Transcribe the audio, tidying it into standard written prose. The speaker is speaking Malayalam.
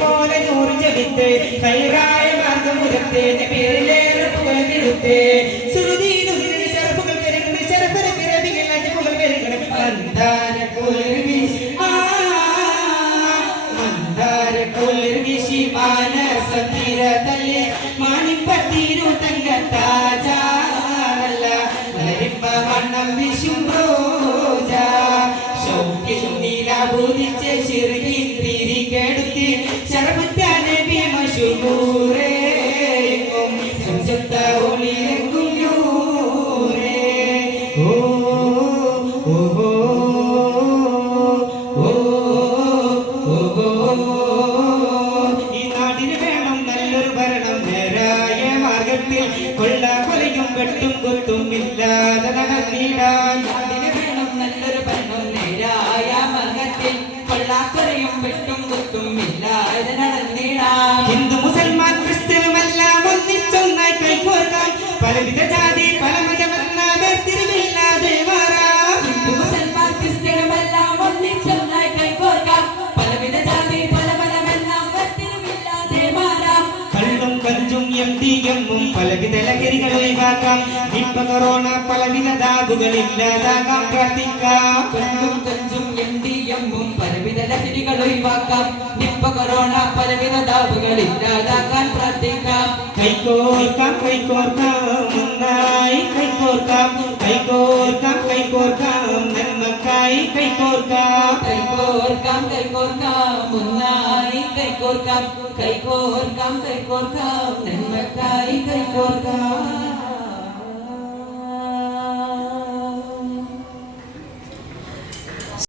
പോലെ നൂറ് ജപിത്ത് ഹൈറായ മാർഗമുഖത്തെ പേരിലേറെ പുകഴ്ന്നിരുത്തേ സുരുതിയിലുള്ളിൽ ചെറുപ്പുകൾ പെരുകുന്ന ചെറുപ്പര പിറവികൾ അജമുകൾ പെരുകണം മന്ദാരക്കുളിർ വീശി മന്ദാരക്കുളിർ വീശി മാനസതീരതല്ലേ മാണിപ്പത്തീരു തങ്കത്താജാല നരിമ്പ മണ്ണം വിശും റോജ ശൗക്കിൽ നീലാഭൂതിച്ച് ശിർഗി തിരികെടുത്തി ശരപത്താനെ ഭീമശുഭൂരേ സംശുദ്ധ ഒളിയെങ്കും യൂരേ ഓ ഓ ഓ ഈ നാടിന് വേണം നല്ലൊരു ഭരണം നേരായ മാർഗത്തിൽ കൊള്ള കൊലയും വെട്ടും കുത്തും ഇല്ലാതെ നടന്നിടാൻ നാടിന് വേണം നല്ലൊരു ഭരണം നേരായ മാർഗത്തിൽ കൊള്ളാക്കൊലയും വെട്ടും കുത്തും ഇല്ലാതെ നടന്നിടാൻ ഹിന്ദു മുസൽമാൻ ക്രിസ്ത്യനുമെല്ലാം ഒന്നിച്ചൊന്നായി കൈകോർക്കാം പലവിധ ജാതി പല മതമെന്ന വേർതിരിവില്ലാതെ മാറാം ഹിന്ദു മുസൽമാൻ ക്രിസ്ത്യനുമെല്ലാം ഒന്നിച്ചൊന്നായി കൈകോർക്കാം പലവിധ ജാതി പല മതമെന്ന വേർതിരിവില്ലാതെ മാറാം കള്ളും കഞ്ചും എംഡിഎമ്മും പലവിധ ലഹരികൾ ഒഴിവാക്കാം ഇപ്പ കൊറോണ പലവിധ ധാതുകൾ ഇല്ലാതാകാം പ്രാർത്ഥിക്കാം കള്ളും കഞ്ചും എംഡിഎമ്മും പലവിധ ലഹരികൾ ഒഴിവാക്കാം നിപ്പ കൊറോണ പലവിധ ധാതുകൾ ഇല്ലാതാക്കാൻ പ്രാർത്ഥിക്കാം കൈകോർക്കാം കൈകോർക്കാം ഒന്നായി കൈകോർക്കാം കൈകോർക്കാം കൈകോർക്കാം നന്മക്കായി കൈകോർക്കാം കൈകോർക്കാം കൈകോർക്കാം ഒന്നായി കൈകോർക്കാം കൈകോർക്കാം കൈകോർക്കാം നന്മക്കായി കൈകോർക്കാം